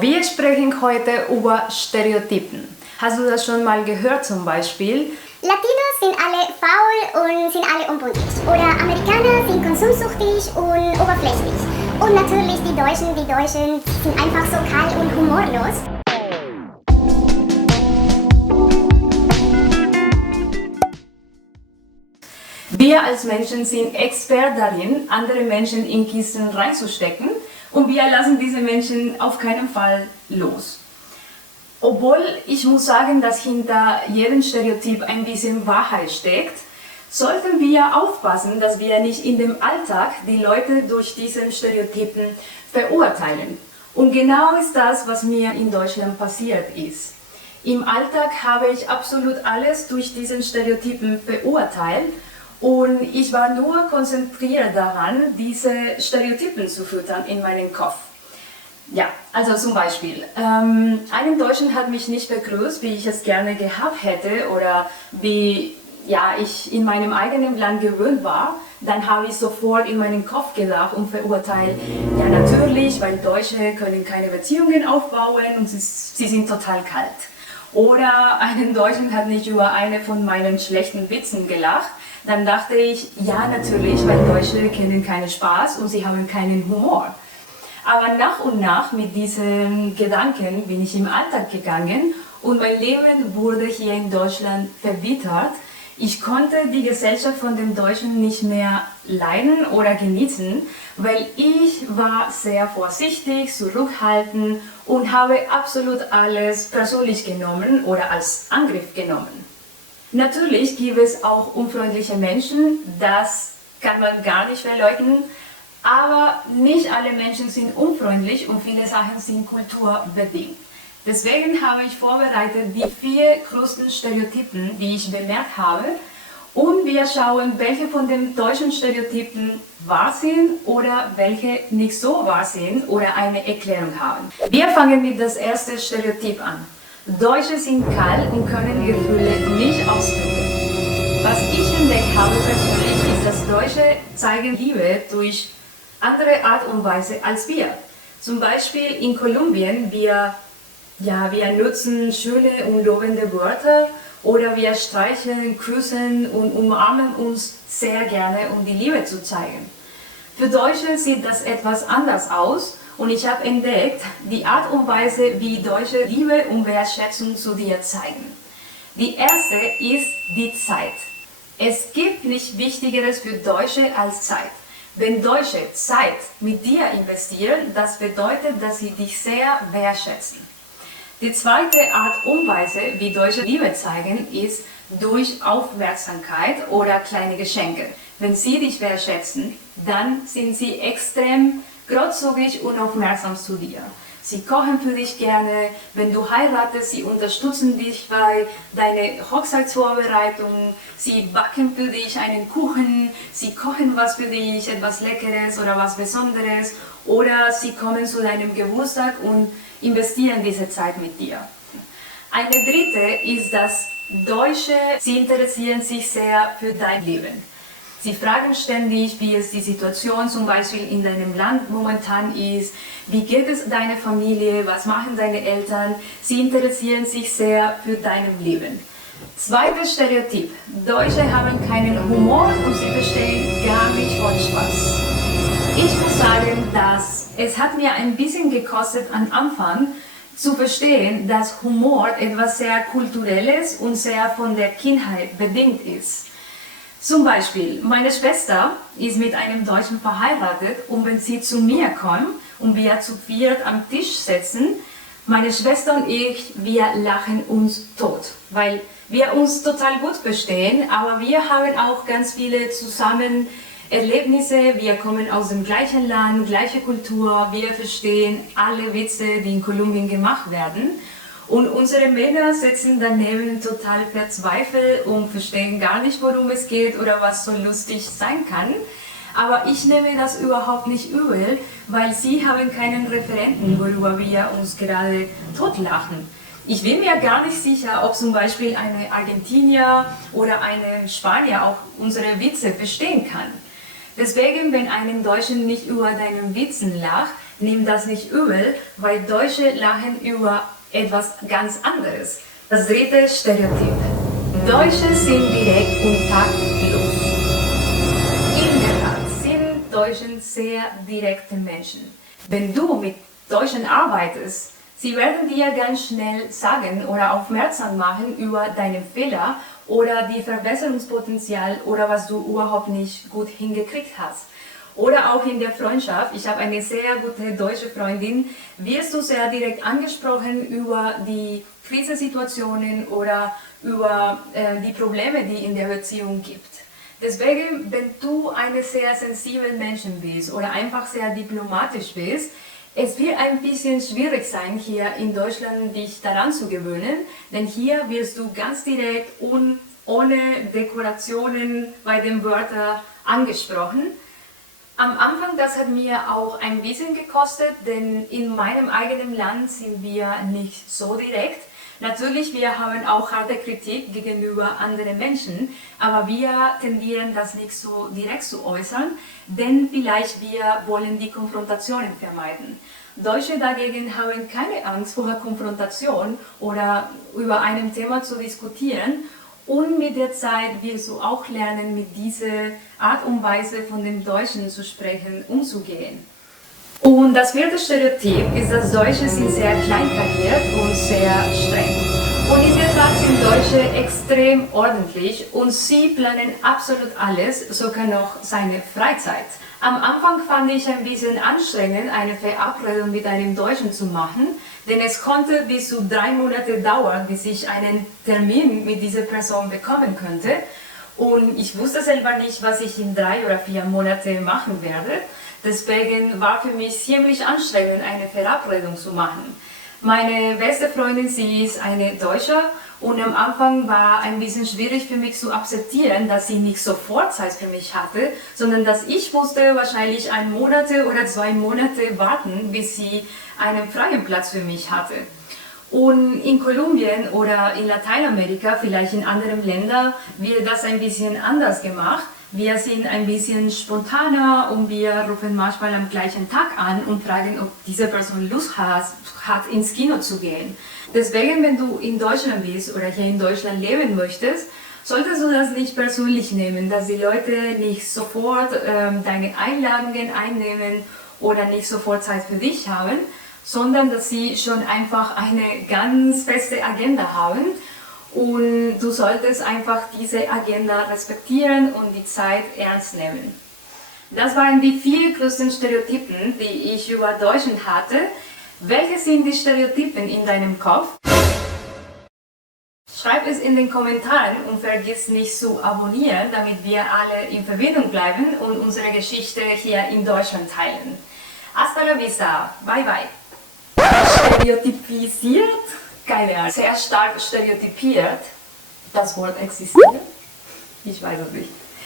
Wir sprechen heute über Stereotypen. Hast du das schon mal gehört zum Beispiel? Latinos sind alle faul und sind alle unpünktlich. Oder Amerikaner sind konsumsüchtig und oberflächlich. Und natürlich die Deutschen sind einfach so kalt und humorlos. Wir als Menschen sind Experten darin, andere Menschen in Kisten reinzustecken, und wir lassen diese Menschen auf keinen Fall los. Obwohl ich muss sagen, dass hinter jedem Stereotyp ein bisschen Wahrheit steckt, sollten wir aufpassen, dass wir nicht in dem Alltag die Leute durch diese Stereotypen verurteilen. Und genau ist das, was mir in Deutschland passiert ist. Im Alltag habe ich absolut alles durch diesen Stereotypen verurteilt. Und ich war nur konzentriert daran, diese Stereotypen zu füttern in meinen Kopf. Ja, also zum Beispiel, ein Deutscher hat mich nicht begrüßt, wie ich es gerne gehabt hätte oder wie ich in meinem eigenen Land gewöhnt war. Dann habe ich sofort in meinen Kopf gedacht und verurteilt, ja natürlich, weil Deutsche können keine Beziehungen aufbauen und sie sind total kalt. Oder ein Deutscher hat nicht über eine von meinen schlechten Witzen gelacht. Dann dachte ich, ja natürlich, weil Deutsche kennen keinen Spaß und sie haben keinen Humor. Aber nach und nach mit diesen Gedanken bin ich im Alltag gegangen und mein Leben wurde hier in Deutschland verbittert. Ich konnte die Gesellschaft von den Deutschen nicht mehr leiden oder genießen, weil ich war sehr vorsichtig, zurückhaltend und habe absolut alles persönlich genommen oder als Angriff genommen. Natürlich gibt es auch unfreundliche Menschen, das kann man gar nicht verleugnen, aber nicht alle Menschen sind unfreundlich und viele Sachen sind kulturbedingt. Deswegen habe ich vorbereitet die 4 größten Stereotypen, die ich bemerkt habe, und wir schauen, welche von den deutschen Stereotypen wahr sind oder welche nicht so wahr sind oder eine Erklärung haben. Wir fangen mit das erste Stereotyp an. Deutsche sind kalt und können Gefühle nicht ausdrücken. Was ich entdeckt habe persönlich ist, dass Deutsche zeigen Liebe durch andere Art und Weise als wir. Zum Beispiel in Kolumbien, wir nutzen schöne und lobende Wörter oder wir streicheln, küssen und umarmen uns sehr gerne, um die Liebe zu zeigen. Für Deutsche sieht das etwas anders aus. Und ich habe entdeckt, die Art und Weise, wie Deutsche Liebe und Wertschätzung zu dir zeigen. Die erste ist die Zeit. Es gibt nichts Wichtigeres für Deutsche als Zeit. Wenn Deutsche Zeit mit dir investieren, das bedeutet, dass sie dich sehr wertschätzen. Die zweite Art und Weise, wie Deutsche Liebe zeigen, ist durch Aufmerksamkeit oder kleine Geschenke. Wenn sie dich wertschätzen, dann sind sie extrem großzügig und aufmerksam zu dir. Sie kochen für dich gerne, wenn du heiratest, sie unterstützen dich bei deiner Hochzeitsvorbereitung, sie backen für dich einen Kuchen, sie kochen was für dich, etwas Leckeres oder was Besonderes, oder sie kommen zu deinem Geburtstag und investieren diese Zeit mit dir. Eine dritte ist, dass Deutsche, sie interessieren sich sehr für dein Leben. Sie fragen ständig, wie es die Situation zum Beispiel in deinem Land momentan ist, wie geht es deiner Familie, was machen deine Eltern. Sie interessieren sich sehr für dein Leben. Zweites Stereotyp. Deutsche haben keinen Humor und sie verstehen gar nicht von Spaß. Ich muss sagen, dass es hat mir ein bisschen gekostet am Anfang zu verstehen, dass Humor etwas sehr Kulturelles und sehr von der Kindheit bedingt ist. Zum Beispiel, meine Schwester ist mit einem Deutschen verheiratet, und wenn sie zu mir kommt und wir zu viert am Tisch sitzen, meine Schwester und ich, wir lachen uns tot, weil wir uns total gut verstehen, aber wir haben auch ganz viele zusammen Erlebnisse, wir kommen aus dem gleichen Land, gleiche Kultur, wir verstehen alle Witze, die in Kolumbien gemacht werden. Und unsere Männer sitzen daneben total verzweifelt und verstehen gar nicht, worum es geht oder was so lustig sein kann. Aber ich nehme das überhaupt nicht übel, weil sie haben keinen Referenten, worüber wir uns gerade totlachen. Ich bin mir gar nicht sicher, ob zum Beispiel eine Argentinier oder eine Spanier auch unsere Witze verstehen kann. Deswegen, wenn einen Deutschen nicht über deinen Witzen lacht, nimm das nicht übel, weil Deutsche lachen über etwas ganz anderes. Das dritte Stereotyp. Deutsche sind direkt und taktlos. In der Tat sind Deutsche sehr direkte Menschen. Wenn du mit Deutschen arbeitest, sie werden dir ganz schnell sagen oder aufmerksam machen über deine Fehler oder die Verbesserungspotenzial oder was du überhaupt nicht gut hingekriegt hast. Oder auch in der Freundschaft, ich habe eine sehr gute deutsche Freundin, wirst du sehr direkt angesprochen über die Krisensituationen oder über die Probleme, die in der Beziehung gibt. Deswegen, wenn du eine sehr sensible Menschen bist oder einfach sehr diplomatisch bist, es wird ein bisschen schwierig sein, hier in Deutschland dich daran zu gewöhnen, denn hier wirst du ganz direkt und ohne Dekorationen bei den Wörtern angesprochen. Am Anfang, das hat mir auch ein bisschen gekostet, denn in meinem eigenen Land sind wir nicht so direkt. Natürlich, wir haben auch harte Kritik gegenüber anderen Menschen, aber wir tendieren das nicht so direkt zu äußern, denn vielleicht wir wollen die Konfrontationen vermeiden. Deutsche dagegen haben keine Angst vor Konfrontation oder über ein Thema zu diskutieren. Und mit der Zeit wirst du auch lernen, mit dieser Art und Weise von den Deutschen zu sprechen, umzugehen. Und das vierte Stereotyp ist, dass Deutsche sind sehr kleinkariert und sehr streng. Und in der Tat sind Deutsche extrem ordentlich und sie planen absolut alles, sogar noch seine Freizeit. Am Anfang fand ich ein bisschen anstrengend, eine Verabredung mit einem Deutschen zu machen, denn es konnte bis zu 3 Monate dauern, bis ich einen Termin mit dieser Person bekommen könnte. Und ich wusste selber nicht, was ich in 3 oder 4 Monaten machen werde. Deswegen war für mich ziemlich anstrengend, eine Verabredung zu machen. Meine beste Freundin, sie ist eine Deutsche und am Anfang war ein bisschen schwierig für mich zu akzeptieren, dass sie nicht sofort Zeit für mich hatte, sondern dass ich musste wahrscheinlich 1 Monat oder 2 Monate warten, bis sie einen freien Platz für mich hatte. Und in Kolumbien oder in Lateinamerika, vielleicht in anderen Ländern, wird das ein bisschen anders gemacht. Wir sind ein bisschen spontaner und wir rufen manchmal am gleichen Tag an und fragen, ob diese Person Lust hat, ins Kino zu gehen. Deswegen, wenn du in Deutschland bist oder hier in Deutschland leben möchtest, solltest du das nicht persönlich nehmen, dass die Leute nicht sofort deine Einladungen einnehmen oder nicht sofort Zeit für dich haben, sondern dass sie schon einfach eine ganz feste Agenda haben. Und du solltest einfach diese Agenda respektieren und die Zeit ernst nehmen. Das waren die 4 größten Stereotypen, die ich über Deutschland hatte. Welche sind die Stereotypen in deinem Kopf? Schreib es in den Kommentaren und vergiss nicht zu abonnieren, damit wir alle in Verbindung bleiben und unsere Geschichte hier in Deutschland teilen. Hasta la vista, bye bye. Stereotypisiert? Keine Ahnung. Sehr stark stereotypiert. Das Wort existiert? Ich weiß es nicht.